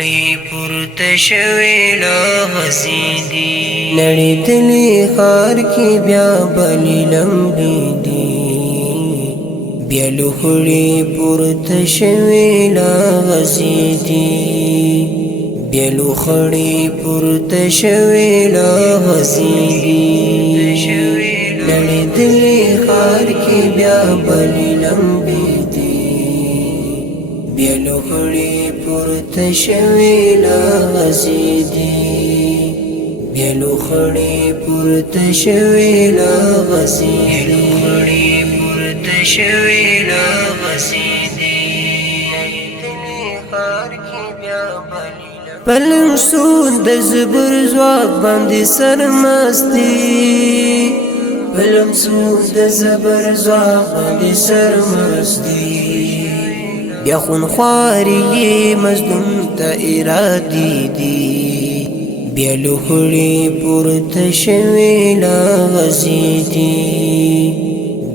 خړې پورته شوې لا غزيدي نړېدلې ښار کې بیا بلې لمبې دي بیا لوخړې پورته شوې لا غزيدي بیا لوخړې پورته شوې لا غزيدي نړېدلې ښار کې بیا بلې لمبې دي بیا لوخړې پورته شوې لا غزيدي بیا لوخړې پورته شوې لا غزيدي پورته شوې لا غزيدي نړېدلې ښار کې بیا بلې پلنګ سود د زبر ځواک باندې سرمستي پلنګ سود د زبر ځواک باندې سرمستي بیا خونخواري مظلوم ته ارادي دي بیا لوخړې پورته شوې لا غزيدي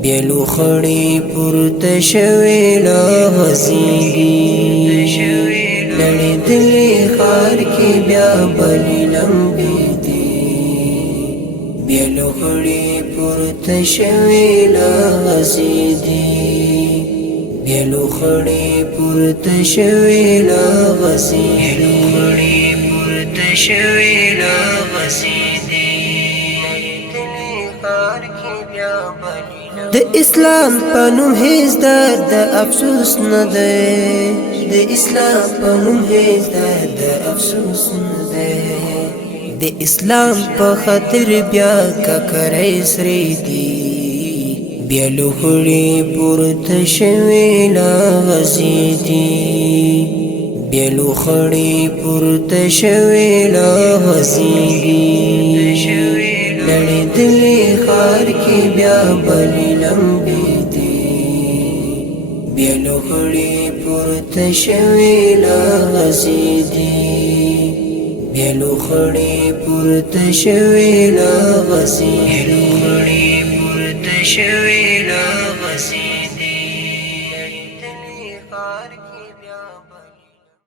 بیا لوخړې پورته شوې لا غزيدي نړېدلې ښار کې بیا بلې لمبې دي بیا لوخړې پورته شوې لا غزيدي بیا لوخړې پورته شوې لا غزيدي پورته شوې لا غزيدي نړېدلې ښار کې بیا بلې د اسلام په نوم هیڅ درد د افسوس نه دی د اسلام په نوم هیڅ درد د افسوس نه دی د اسلام په خاطر بیا ککرۍ سرې دي بیا لوخړې پورته شوې لا غزيدي بیا لوخړې پورته شوې لا غزيدي نړېدلې ښار کې بیا بلې لمبې دي بیا لوخړې پورته شوې لا غزيدي بیا لوخړې پورته شوې لا غزيدي پورته شوې لا غزيدي